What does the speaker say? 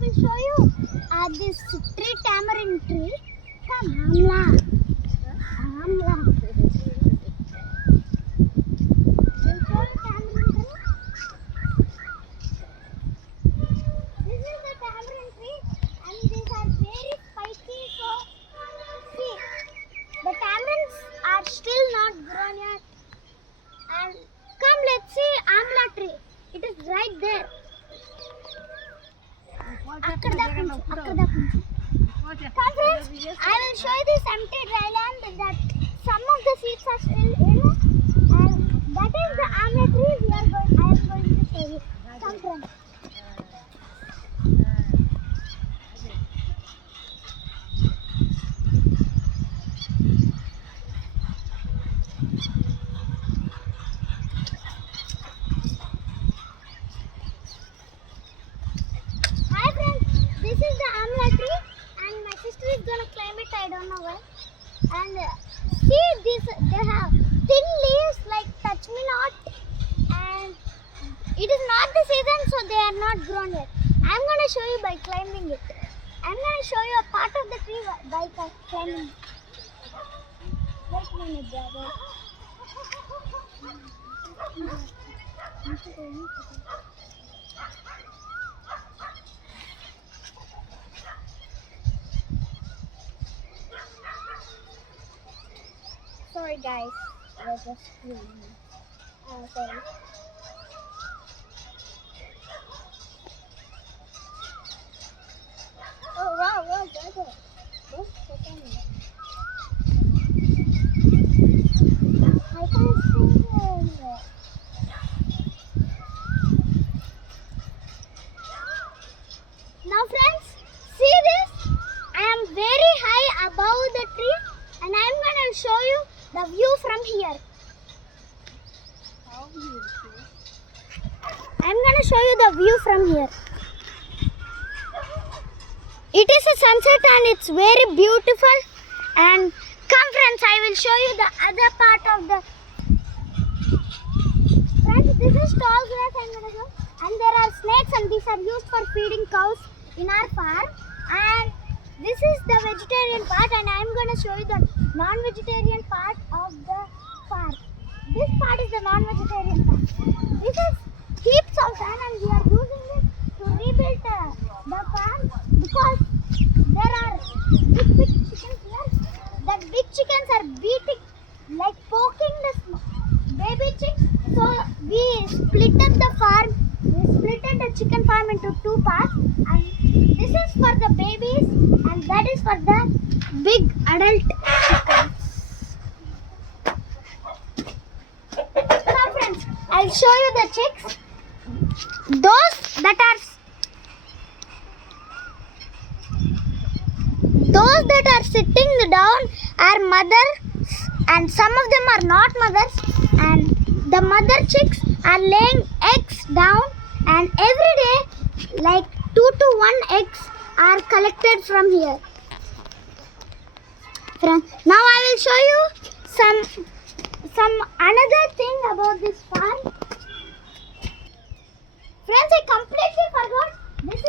will show you this tree, tamarind tree. Come, Amla. Amla. Will show you tamarind tree. This is the tamarind tree, and these are very spicy. So, see, the tamarinds are still not grown yet. And come, let's see Amla tree. It is right there. Come friends, I will show you this empty dry land that some of the seeds are still in, and that is the Amla tree I am going to show you. Come friends. This is the Amla tree, and my sister is gonna climb it. I don't know why. And see this, they have thin leaves like touch me not, and it is not the season, so they are not grown yet. I'm gonna show you by climbing it. I'm gonna show you a part of the tree by climbing it. Wait a minute, brother. Sorry guys, we're just filming. Sorry. Oh wow, brother. What's happening? I can't see them. Now friends, see this? I am very high above the tree, and I am going to show you the view from here. How beautiful. I'm going to show you the view from here. It is a sunset and it's very beautiful. And come friends, I will show you the other part of the... Friends, this is tall grass I'm going to show. And there are snakes, and these are used for feeding cows in our farm. And this is the vegetarian part, and I am going to show you the non-vegetarian part of the farm. This part is the non-vegetarian part. This is heaps of sand, and we are using this to rebuild the farm because there are big chickens here. The big chickens are beating, like poking the baby chicks. So we split up the farm. We split the chicken farm into two parts, and this is for the babies and that is for the big adult chickens. Now friends, I'll show you the chicks. Those that are sitting down are mothers, and some of them are not mothers, and the mother chicks are laying eggs down, and every day like 2 to 1 eggs are collected from here. Now I will show you some another thing about this farm. Friends, I completely forgot. This